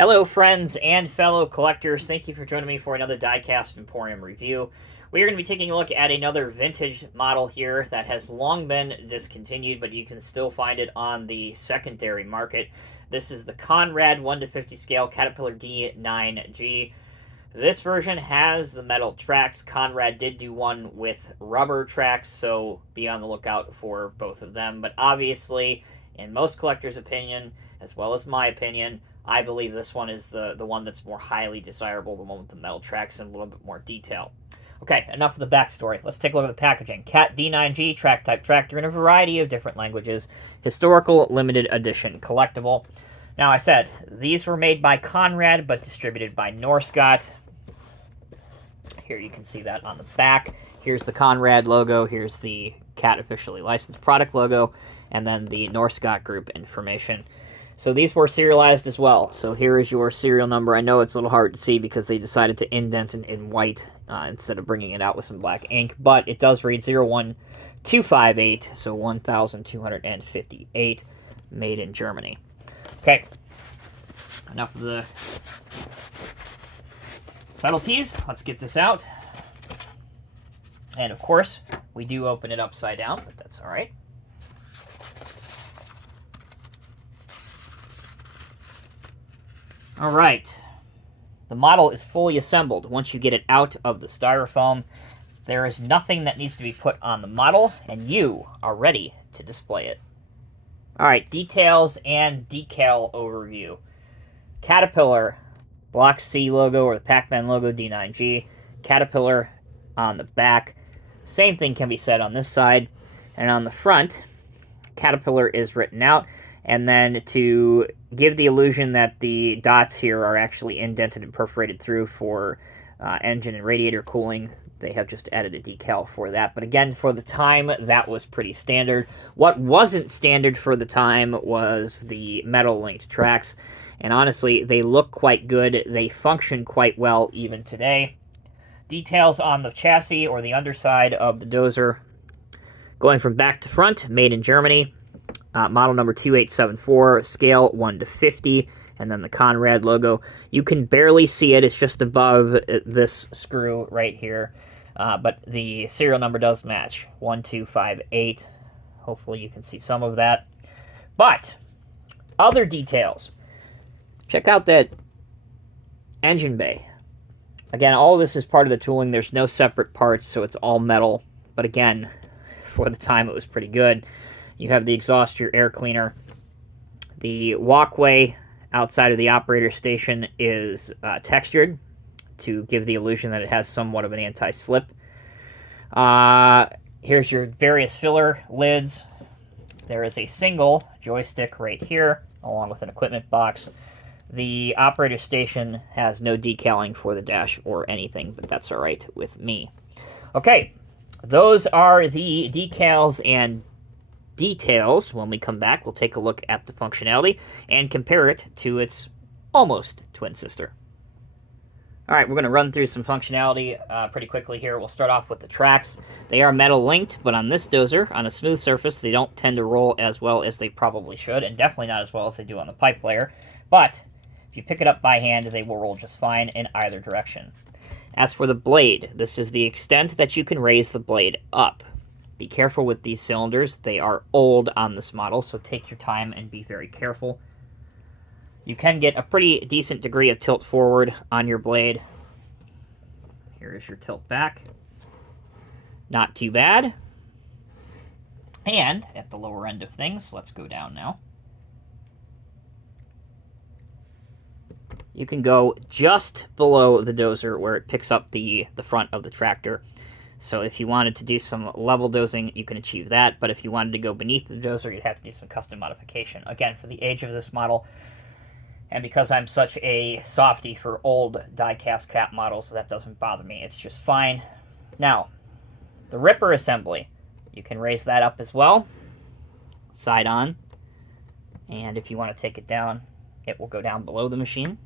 Hello, friends and fellow collectors. Thank you for joining me for another Diecast Emporium review. We are going to be taking a look at another vintage model here that has long been discontinued, but you can still find it on the secondary market. This is the Conrad 1/50 scale Caterpillar D9G. This version has the metal tracks. Conrad did do one with rubber tracks, so be on the lookout for both of them. But obviously, in most collectors' opinion, as well as my opinion, I believe this one is the one that's more highly desirable, the one with the metal tracks and a little bit more detail. Okay, enough of the backstory. Let's take a look at the packaging. Cat D9G track type tractor in a variety of different languages. Historical limited edition collectible. Now, I said, these were made by Conrad, but distributed by Norscot. Here you can see that on the back. Here's the Conrad logo. Here's the Cat officially licensed product logo. And then the Norscot group information. So these were serialized as well. So here is your serial number. I know it's a little hard to see because they decided to indent it in white instead of bringing it out with some black ink. But it does read 01258, so 1258, made in Germany. Okay, enough of the subtleties. Let's get this out. And of course, we do open it upside down, but that's all right. All right, the model is fully assembled. Once you get it out of the styrofoam, there is nothing that needs to be put on the model, and you are ready to display it. All right, details and decal overview. Caterpillar, Block C logo, or the Pac-Man logo, D9G. Caterpillar on the back. Same thing can be said on this side. And on the front, Caterpillar is written out. And then to give the illusion that the dots here are actually indented and perforated through for engine and radiator cooling, they have just added a decal for that. But again, for the time, that was pretty standard. What wasn't standard for the time was the metal-linked tracks. And honestly, they look quite good. They function quite well even today. Details on the chassis or the underside of the dozer. Going from back to front, made in Germany. Model number 2874, scale 1/50, and then the Conrad logo. You can barely see it. It's just above this screw right here. But the serial number does match, 1258. Hopefully you can see some of that. But other details. Check out that engine bay. Again, all of this is part of the tooling. There's no separate parts, so it's all metal. But again, for the time, it was pretty good. You have the exhaust, your air cleaner. The walkway outside of the operator station is textured to give the illusion that it has somewhat of an anti-slip. Here's your various filler lids. There is a single joystick right here, along with an equipment box. The operator station has no decaling for the dash or anything, but that's all right with me. Okay, those are the decals and details. When we come back, we'll take a look at the functionality and compare it to its almost twin sister. All right, we're going to run through some functionality pretty quickly here. We'll start off with the tracks. They are metal linked, but on this dozer, on a smooth surface, they don't tend to roll as well as they probably should, and definitely not as well as they do on the pipe layer. But if you pick it up by hand, they will roll just fine in either direction. As for the blade, this is the extent that you can raise the blade up. Be careful with these cylinders. They are old on this model, so take your time and be very careful. You can get a pretty decent degree of tilt forward on your blade. Here is your tilt back. Not too bad. And at the lower end of things, let's go down now. You can go just below the dozer where it picks up the front of the tractor. So if you wanted to do some level dozing, you can achieve that. But if you wanted to go beneath the dozer, you'd have to do some custom modification. Again, for the age of this model, and because I'm such a softie for old die-cast Cat models, that doesn't bother me. It's just fine. Now, the ripper assembly. You can raise that up as well, side on. And if you want to take it down, it will go down below the machine.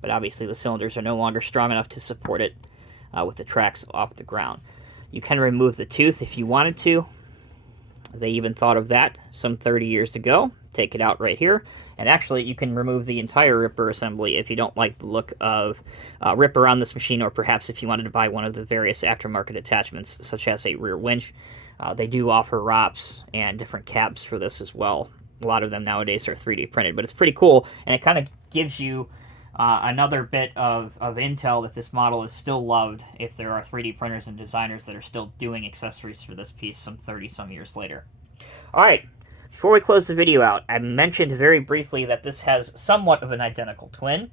But obviously the cylinders are no longer strong enough to support it with the tracks off the ground. You can remove the tooth if you wanted to. They even thought of that some 30 years ago, take it out right here. And actually, you can remove the entire Ripper assembly if you don't like the look of Ripper on this machine, or perhaps if you wanted to buy one of the various aftermarket attachments, such as a rear winch. They do offer ROPs and different cabs for this as well. A lot of them nowadays are 3D printed, but it's pretty cool, and it kind of gives you another bit of intel that this model is still loved if there are 3D printers and designers that are still doing accessories for this piece some 30-some years later. All right, before we close the video out, I mentioned very briefly that this has somewhat of an identical twin,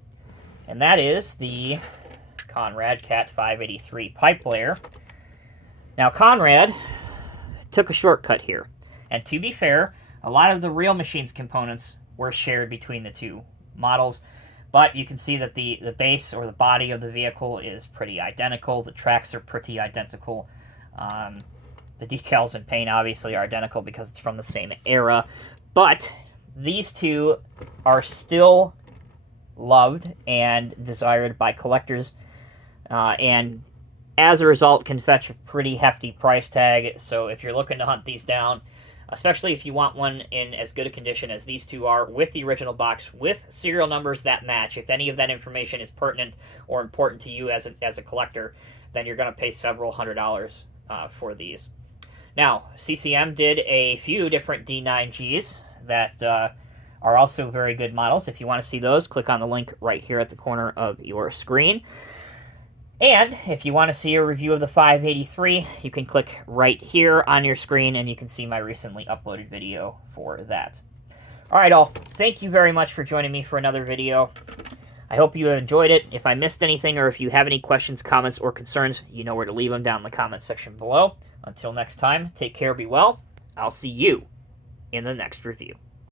and that is the Conrad Cat 583 pipe layer. Now, Conrad took a shortcut here, and to be fair, a lot of the Real Machines components were shared between the two models, but you can see that the base or the body of the vehicle is pretty identical. The tracks are pretty identical. The decals and paint obviously are identical because it's from the same era, but these two are still loved and desired by collectors, and as a result can fetch a pretty hefty price tag. So if you're looking to hunt these down, especially if you want one in as good a condition as these two are, with the original box, with serial numbers that match, if any of that information is pertinent or important to you as a collector, then you're going to pay several $100s for these. Now, CCM did a few different D9Gs that are also very good models. If you want to see those, click on the link right here at the corner of your screen. And if you want to see a review of the 583, you can click right here on your screen, and you can see my recently uploaded video for that. All right, all. Thank you very much for joining me for another video. I hope you enjoyed it. If I missed anything, or if you have any questions, comments, or concerns, you know where to leave them down in the comments section below. Until next time, take care, be well. I'll see you in the next review.